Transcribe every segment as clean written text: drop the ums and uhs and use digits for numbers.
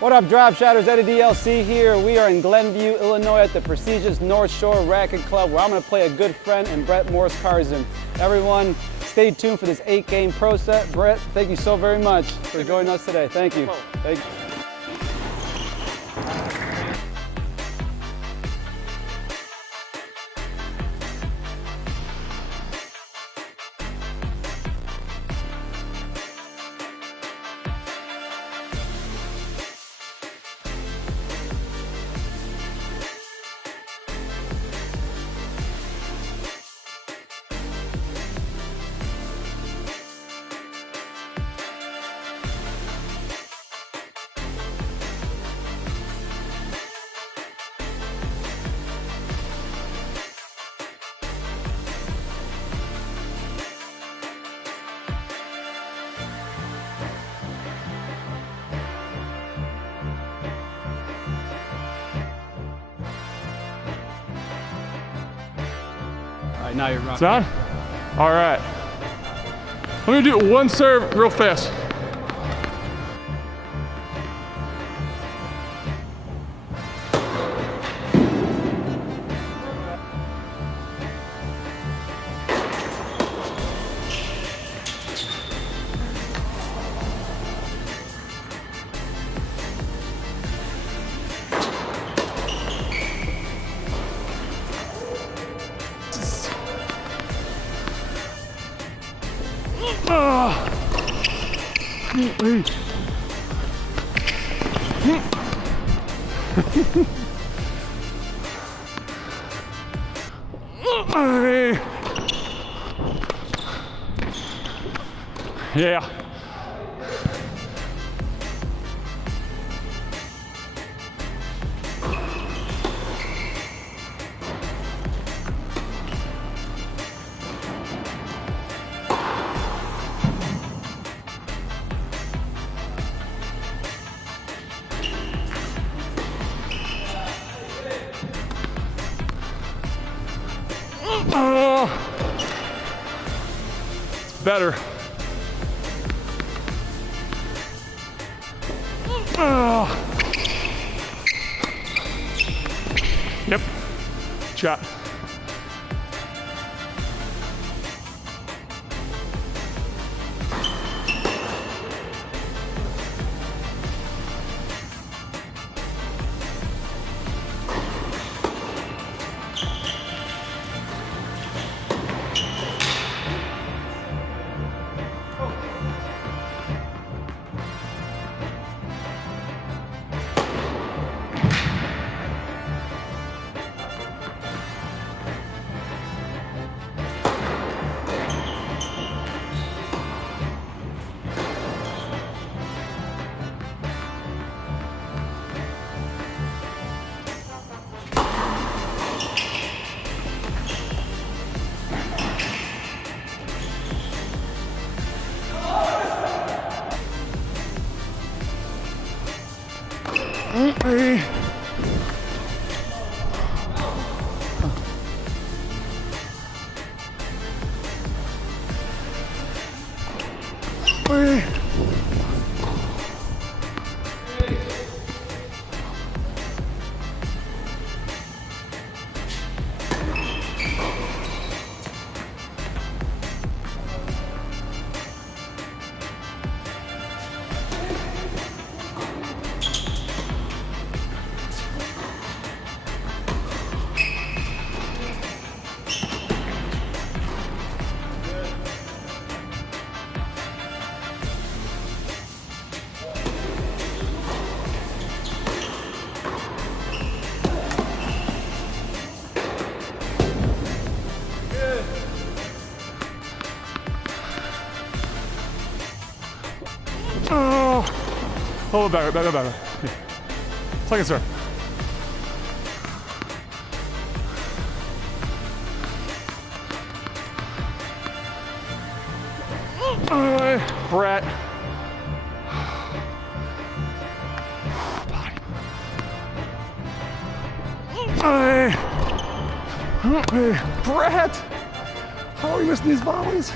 What up, Drop Shotters? Eddie DLC here. We are in Glenview, Illinois at the prestigious North Shore Racquet Club where I'm going to play a good friend and Brett Morse-Karzen. Everyone, stay tuned for this 8-game pro set. Brett, thank you so very much for joining us today. Thank you. Thank you. All right, now you're rocking. It's on? All right. Let me do one serve real fast. Yeah. It's better. Yep. Shot. Oh, better. Yeah. Second serve. Brett. Brett! How are you missing these volleys?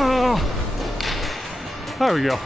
Oh, there we go.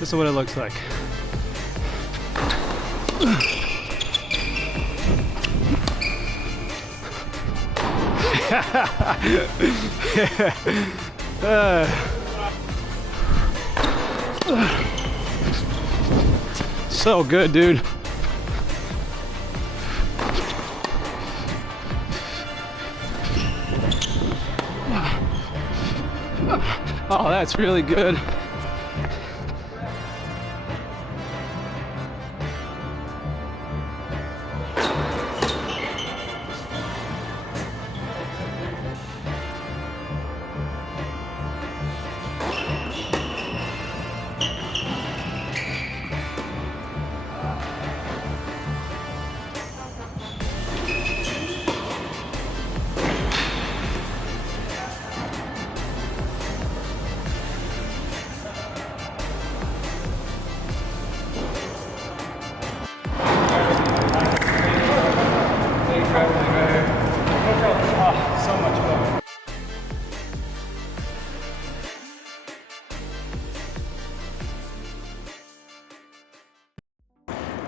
This is what it looks like. So good, dude. Oh, that's really good.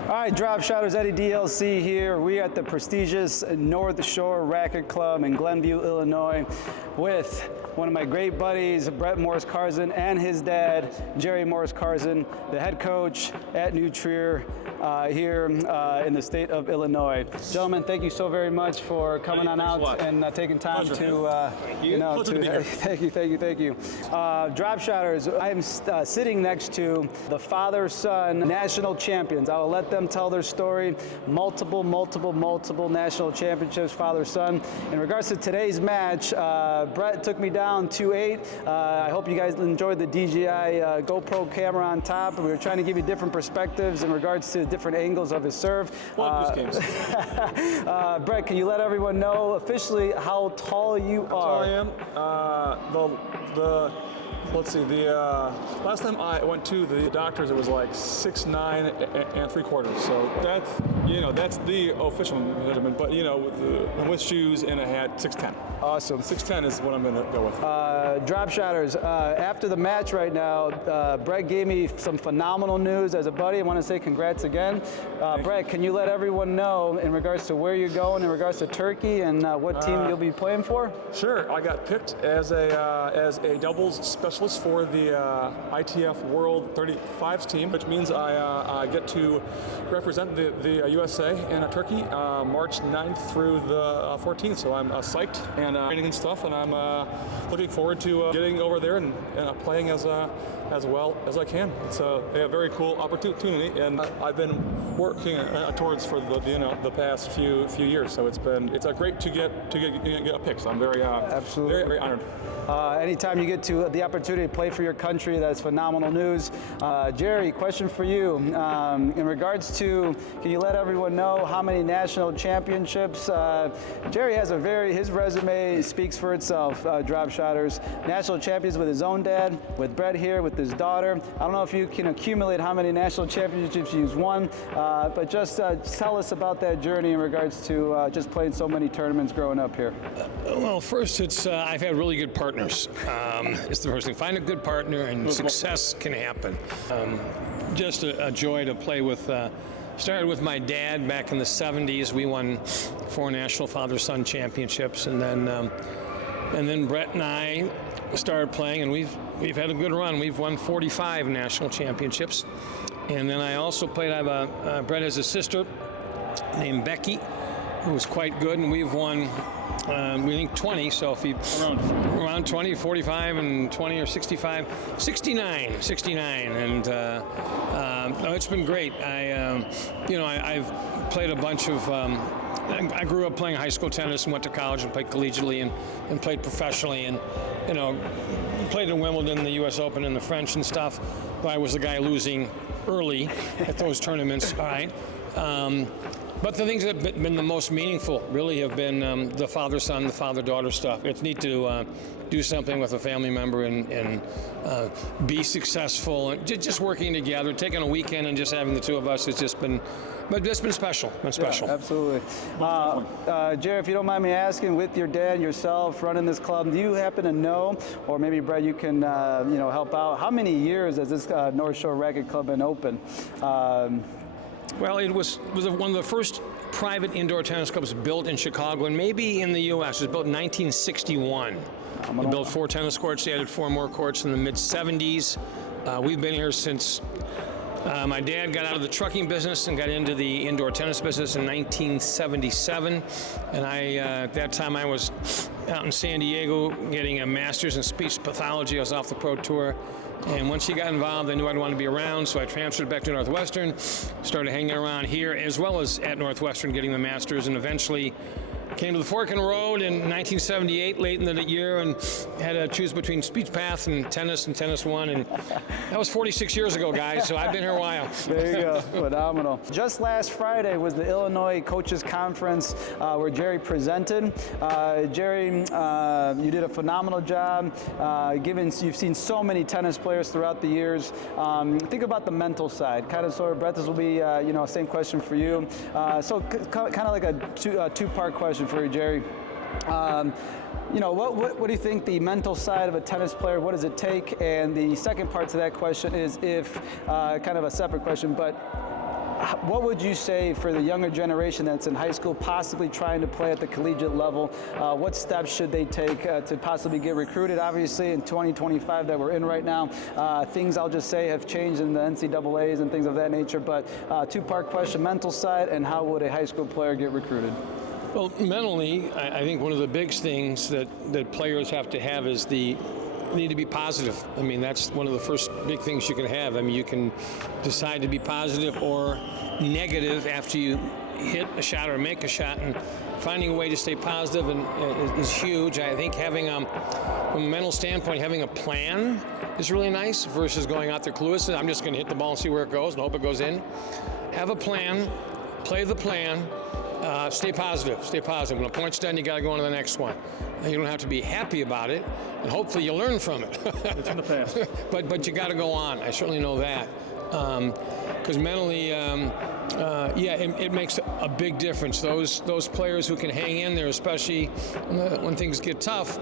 All right, Drop Shotters, Eddie DLC here. We are at the prestigious North Shore Racquet Club in Glenview, Illinois, with one of my great buddies, Brett Morse-Karzen, and his dad, Jerry Morse-Karzen, the head coach at New Trier here in the state of Illinois. Gentlemen, thank you so very much for coming on out and taking time to, thank you. Drop Shotters, I am sitting next to the father-son national champions. I will let them tell their story. Multiple national championships, father-son. In regards to today's match, Brett took me down 2-8. I hope you guys enjoyed the DJI GoPro camera on top. We were trying to give you different perspectives in regards to different angles of his serve. Brett, can you let everyone know officially how tall you are? How tall I am? Let's see, last time I went to the doctors, it was like 6'9" and 3/4. So that's the official measurement. But with shoes and a hat, 6'10". Awesome. 6'10" is what I'm gonna go with. Drop Shotters, after the match right now, Brett gave me some phenomenal news as a buddy. I want to say congrats again. Brett, can you let everyone know in regards to where you're going, in regards to Turkey, and what team you'll be playing for? Sure, I got picked as a doubles specialist for the ITF World 35s team, which means I get to represent the USA in Turkey March 9th through the 14th. So I'm psyched and training and stuff, and I'm looking forward to getting over there and playing as well as I can. It's a very cool opportunity, and I've been working towards for the past few years. So it's great to get a pick. So I'm very absolutely very honored. Anytime you get to the opportunity to play for your country, that's phenomenal news. Jerry, question for you. In regards to, can you let everyone know how many national championships? Jerry has his resume speaks for itself, drop shotters. National champions with his own dad, with Brett here, with his daughter. I don't know if you can accumulate how many national championships you've won, but just tell us about that journey in regards to just playing so many tournaments growing up here. Well, first, it's I've had really good partners. It's the first thing. Find a good partner, and success can happen. Just a joy to play with. Started with my dad back in the 70s. We won 4 national father-son championships, and then Brett and I started playing, and we've had a good run. We've won 45 national championships, and then I also played. Brett has a sister named Becky, who was quite good, and we've won. We think 20, so if you around 20, 45, and 20 or 65, 69, and no, it's been great. I've played a bunch of. I grew up playing high school tennis and went to college and played collegiately and played professionally, and played in Wimbledon, the U.S. Open, and the French and stuff. But I was the guy losing early at those tournaments. All right. But the things that have been the most meaningful really have been the father-son, the father-daughter stuff. It's neat to do something with a family member and be successful. And just working together, taking a weekend and just having the two of us has just been, but it's been special. Yeah, absolutely. Jerry, if you don't mind me asking, with your dad, yourself, running this club, do you happen to know, or maybe Brett, you can help out, how many years has this North Shore Racquet Club been open? Well, it was one of the first private indoor tennis clubs built in Chicago, and maybe in the U.S. It was built in 1961. They built 4 tennis courts. They added 4 more courts in the mid-'70s. We've been here since my dad got out of the trucking business and got into the indoor tennis business in 1977. And at that time, I was out in San Diego getting a master's in speech pathology. I was off the pro tour. And once he got involved, I knew I'd want to be around, so I transferred back to Northwestern, started hanging around here, as well as at Northwestern, getting the master's, and eventually came to the Fork and Road in 1978, late in the year, and had to choose between speech path and Tennis 1, and that was 46 years ago, guys, so I've been here a while. There you go, phenomenal. Just last Friday was the Illinois Coaches Conference where Jerry presented. Jerry, you did a phenomenal job, given you've seen so many tennis players throughout the years. Think about the mental side, kind of sort of, Brett, this will be, same question for you. So kind of like a two-part question for you, Jerry. What do you think the mental side of a tennis player, what does it take? And the second part to that question is kind of a separate question, but what would you say for the younger generation that's in high school, possibly trying to play at the collegiate level? What steps should they take to possibly get recruited? Obviously, in 2025 that we're in right now, things I'll just say have changed in the NCAAs and things of that nature. But two-part question, mental side, and how would a high school player get recruited? Well, mentally, I think one of the big things that players have to have is need to be positive. I mean, that's one of the first big things you can have. I mean, you can decide to be positive or negative after you hit a shot or make a shot, and finding a way to stay positive is huge. I think having, from a mental standpoint, having a plan is really nice versus going out there clueless. I'm just going to hit the ball and see where it goes and hope it goes in. Have a plan, play the plan. Stay positive. Stay positive. When a point's done, you got to go on to the next one. And you don't have to be happy about it, and hopefully you learn from it. It's in the past. but you got to go on. I certainly know that. Because mentally, it makes a big difference. Those players who can hang in there, especially when things get tough,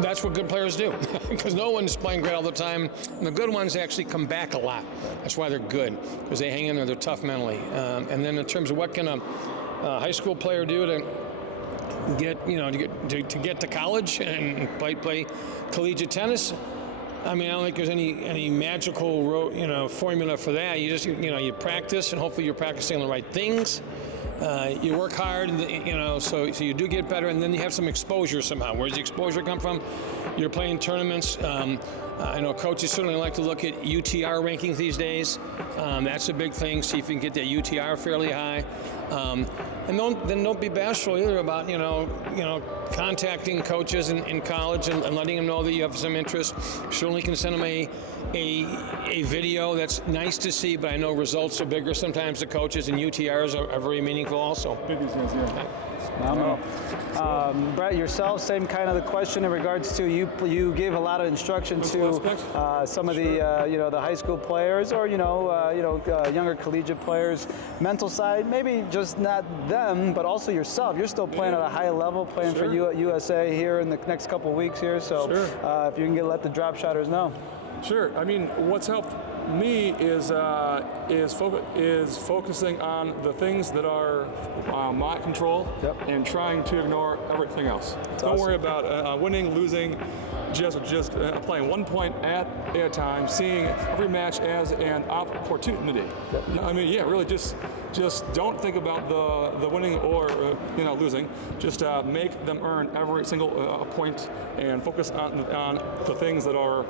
that's what good players do. Because no one's playing great all the time. And the good ones actually come back a lot. That's why they're good, because they hang in there, they're tough mentally. And then in terms of what can a high school player do to to get to college and play collegiate tennis. I mean, I don't think there's any magical formula for that. You just you practice, and hopefully you're practicing the right things. You work hard, so you do get better, and then you have some exposure somehow. Where's the exposure come from? You're playing tournaments. I know coaches certainly like to look at UTR rankings these days. That's a big thing. See if you can get that UTR fairly high. And don't be bashful either about contacting coaches in college and letting them know that you have some interest. Certainly can send them a video. That's nice to see, but I know results are bigger sometimes. The coaches and UTRs are very meaningful also. Big these days, yeah. Brett, yourself, same kind of the question in regards to you gave a lot of instruction to some of the the high school players or younger collegiate players. Mental side, maybe just not them, but also yourself. You're still playing at a high level, playing for USA here in the next couple of weeks here. So if you can let the drop shotters know. Sure. I mean, what's helped me is focusing on the things that are my control and trying to ignore everything else. Don't worry about winning, losing. Just playing 1 point at a time, seeing every match as an opportunity. I mean, really, just don't think about the winning or losing. Just make them earn every single point and focus on the things that are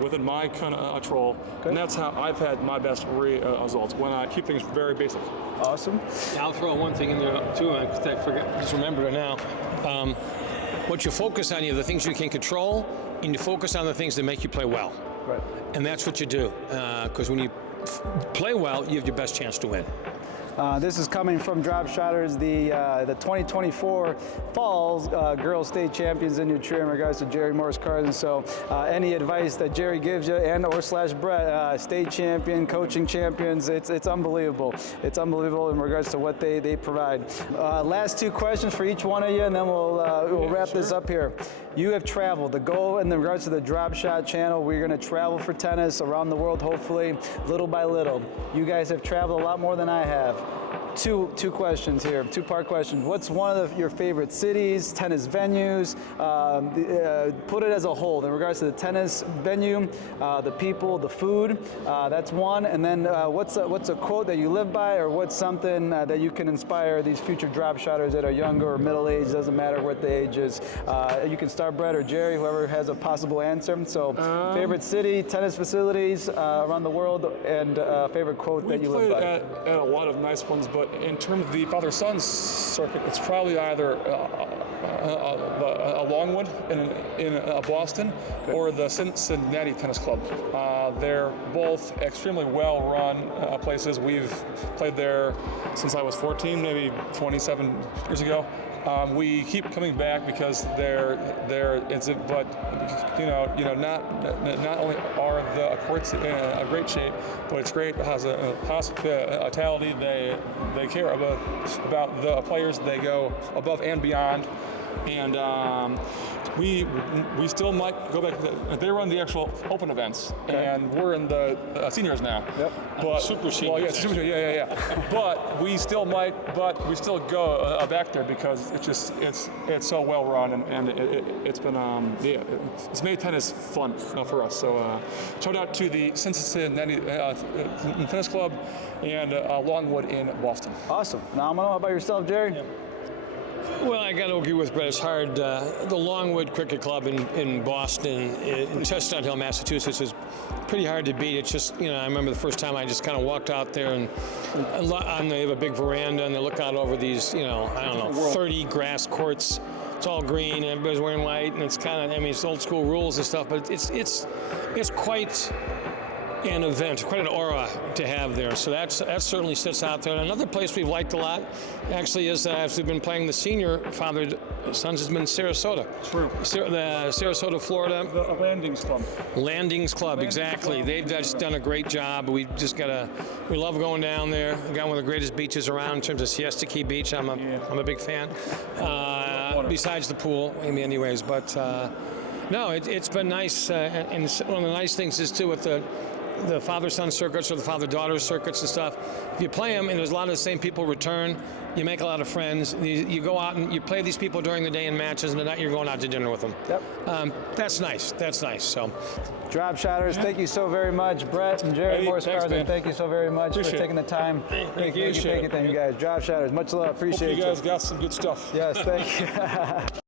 within my control. And that's how I've had my best results, when I keep things very basic. Awesome. Yeah, I'll throw one thing in there too. I just remembered it now. What you focus on are the things you can control, and you focus on the things that make you play well. Right. And that's what you do, because when you play well, you have your best chance to win. This is coming from Drop Shotters, the 2024 Falls Girls State Champions in New Trier in regards to Jerry Morse-Karzen. So any advice that Jerry gives you / Brett, state champion, coaching champions, it's unbelievable. It's unbelievable in regards to what they provide. Last two questions for each one of you, and then we'll wrap this up here. You have traveled. The goal in regards to the Drop Shot channel, we're going to travel for tennis around the world, hopefully, little by little. You guys have traveled a lot more than I have. Two questions here, two-part question. What's one of your favorite cities, tennis venues? Put it as a whole in regards to the tennis venue, the people, the food. That's one. And then what's a quote that you live by, or what's something that you can inspire these future drop shotters that are younger or middle-aged? Doesn't matter what the age is. You can start Brett or Jerry, whoever has a possible answer. So favorite city, tennis facilities around the world, and favorite quote that you live by. We played at a lot of nice ones, but in terms of the father-son circuit, it's probably either a Longwood in Boston or the Cincinnati Tennis Club. They're both extremely well-run places. We've played there since I was 14, maybe 27 years ago. We keep coming back because not only are the courts in a great shape, but it's great. It has a hospitality. They care about the players. They go above and beyond. And we still might go back. They run the actual open events, and we're in the seniors now. Yep. But super seniors. Yeah. But we still go back there because it's so well run, and it's been it's made tennis fun for us. So shout out to the Cincinnati Tennis Club and Longwood in Boston. Awesome. Phenomenal. How about yourself, Jerry? Yeah. Well, I got to agree with Brett. It's hard. The Longwood Cricket Club in Boston, in Chestnut Hill, Massachusetts, is pretty hard to beat. It's just, I remember the first time I just kind of walked out there, and they have a big veranda, and they look out over these, 30 grass courts. It's all green, and everybody's wearing white, and it's kind of, it's old school rules and stuff, but it's quite an event, quite an aura to have there. So that certainly sits out there. And another place we've liked a lot actually is as we've been playing the senior father-sons has been Sarasota. True. The Sarasota, Florida. The Landings Club. Landings Club, exactly. They've just done a great job. We love going down there. We've got one of the greatest beaches around in terms of Siesta Key Beach. I'm a big fan. Besides the pool, anyways. But no, it's been nice. And one of the nice things is too with the the father-son circuits or the father-daughter circuits and stuff. If you play them and there's a lot of the same people return, you make a lot of friends. You go out and you play these people during the day in matches, and at night you're going out to dinner with them. Yep. That's nice. That's nice. So, Drop Shotters, thank you so very much. Brett and Jared Eddie, Morse-Karzen, thanks, thank you so very much Appreciate for taking the time. Thank you. Thank you, guys. Drop Shotters, much love. Appreciate Hope you guys got some good stuff. Yes, thank you.